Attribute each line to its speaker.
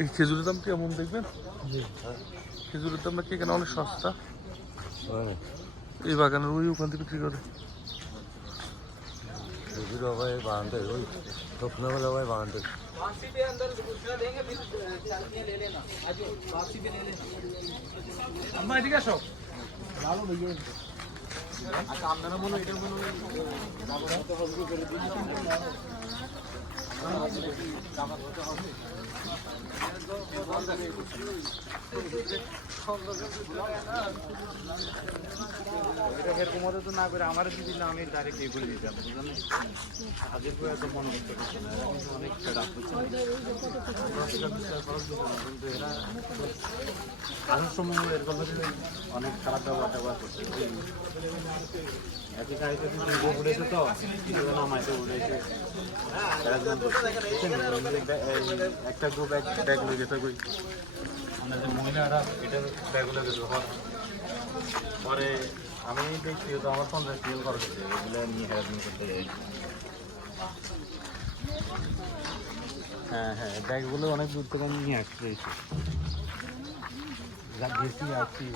Speaker 1: এই খেজুরের দাম কেমন দেখবেন? খেজুরের দাম নাকি এখানে অনেক সস্তা। এই বাগানের ওই ওখান থেকে বিক্রি করে।
Speaker 2: খেজুর
Speaker 3: এরকম তো না করে আমার দিদি না আমি ডাইরেক্ট এই করে দিতে বুঝলেন হাজির করে এত মনে করতে পারছি না অনেক ফেরাপ হচ্ছে আসার সময় এরকম অনেক খারাপ ব্যবহার ব্যবহার করছে একই উড়েছে তো ব্যাগ- একটা গ্রুপ এক ব্যাগ লয়ে যেতে কই আমরা যে মহিলারা, এটা গেছে পরে আমি দেখছি তো আমার ফিল করা এগুলো নিয়ে করতে হ্যাঁ হ্যাঁ ব্যাগগুলো অনেক দূর থেকে নিয়ে আসতে চাইছি যা গেছি আসছি